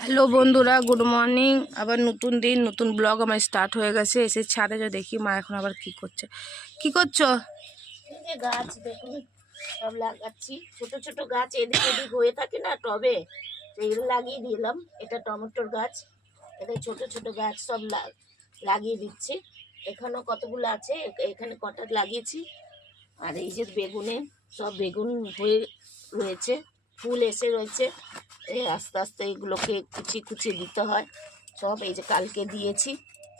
Hello বন্ধুরা, good morning. আবার নতুন দিন, নতুন ব্লগ আমার স্টার্ট হয়ে গেছে। এসে ছাদে যা দেখি মা এখন আবার কি করছে। কি করছো? এই যে গাছ দেখুন সব লাগাচ্ছি, ছোট ছোট গাছ এদিক ওদিক হয়ে থাকে না টবে, সেইগুলো লাগিয়ে দিলাম। এটা টমেটোর গাছ, এটা ছোট ছোট গাছ সব লাগিয়ে দিচ্ছি। এখানেও কতগুলো আছে, এখানে কটা লাগিয়েছি। আর এই যে বেগুনে সব বেগুন হয়ে রয়েছে, ফুল এসে রয়েছে। এই আস্তে আস্তে এগুলোকে কুচি কুচি দিতে হয় সব। এই যে কালকে দিয়েছি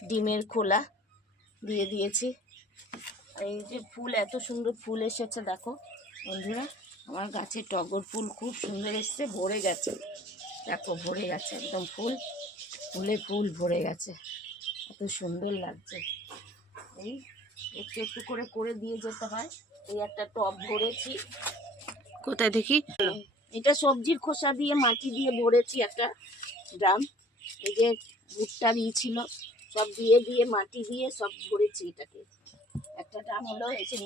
ডিমের খোলা দিয়ে দিয়েছি। এই যে ফুল, এত সুন্দর ফুল এসেছে দেখো বন্ধুরা। আমার গাছে টগর ফুল খুব সুন্দর এসছে, ভরে গেছে দেখো, ভরে গেছে একদম, ফুল ফুলে ফুল ভরে গেছে, এত সুন্দর লাগছে। এই একটু একটু করে করে দিয়ে যেতে হয়। এই একটা টব ভরেছি। কোথায় দেখি? এটা সবজির খোসা দিয়ে মাটি দিয়ে ভরেছি একটা ড্রাম। এই যে ভুট্টা দিয়েছিল, সব দিয়ে দিয়ে মাটি দিয়ে সব ভরেছি এটাকে। একটা ড্রাম হলো। এই যে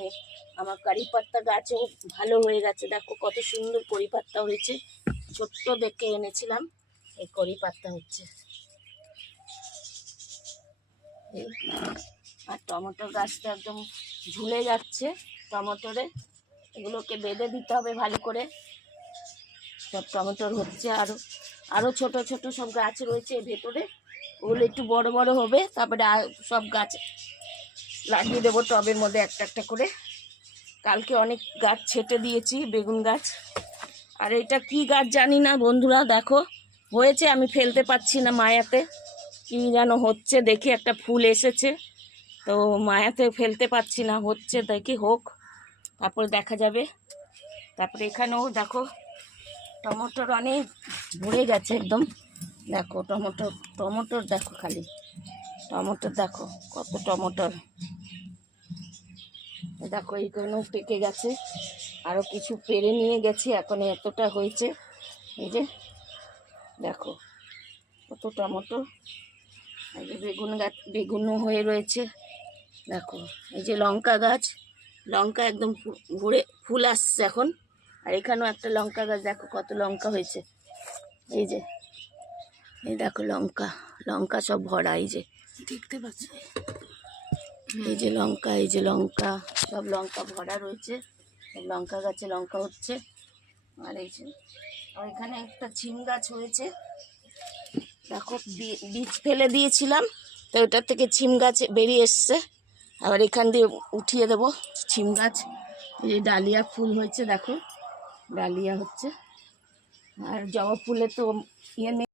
আমার কারি পাত্তা গাছও ভালো হয়ে গেছে, দেখো কত সুন্দর কড়ি পাত্তা হয়েছে। ছোট্ট দেখে এনেছিলাম, এই কড়ি পাত্তা হচ্ছে। আর টমেটোর গাছটা একদম ঝুলে যাচ্ছে টমেটোরে, এগুলোকে বেঁধে দিতে হবে ভালো করে। সব টমেটোর হচ্ছে, আরও আরও ছোট ছোট সব গাছ রয়েছে ভেতরে, ওগুলো একটু বড় বড় হবে, তারপরে সব গাছ লাগিয়ে দেবো টবের মধ্যে একটা একটা করে। কালকে অনেক গাছ ছেটে দিয়েছি, বেগুন গাছ। আর এটা কি গাছ জানি না বন্ধুরা, দেখো হয়েছে, আমি ফেলতে পারছি না মায়াতে, কি যেন হচ্ছে দেখি, একটা ফুল এসেছে তো মায়াতে ফেলতে পারছি না, হচ্ছে দেখি হোক, তারপর দেখা যাবে। তারপরে এখানেও দেখো টমেটোর অনেক ভরে গেছে একদম, দেখো টমেটোর টমেটোর দেখো, খালি টমেটোর দেখো কত টমেটোর। দেখো এইখানেও পেকে গেছে, আরও কিছু পেরে নিয়ে গেছি, এখন এতটা হয়েছে। এই যে দেখো কত টমেটো। এই যে বেগুন গাছ, বেগুনও হয়ে রয়েছে দেখো। এই যে লঙ্কা গাছ, লঙ্কা একদম ভরে ফুল আসছে এখন। আর এখানেও একটা লঙ্কা গাছ, দেখো কত লঙ্কা হয়েছে। এই যে এই দেখো লঙ্কা, লঙ্কা সব ভরা, এই যে দেখতে পাচ্ছি। এই যে লঙ্কা, এই যে লঙ্কা, সব লঙ্কা ভরা রয়েছে। লঙ্কা গাছে লঙ্কা হচ্ছে। আর এই যে এখানে একটা ছিম গাছ হয়েছে দেখো, বীজ ফেলে দিয়েছিলাম তো ওটার থেকে ছিম গাছ বেরিয়ে এসছে। আবার এখান দিয়ে উঠিয়ে দেবো ছিম গাছ। এই যে ডালিয়া ফুল হয়েছে দেখো, ডালিয়া হচ্ছে। আর জবা ফুলে তো ইয়ে নেই।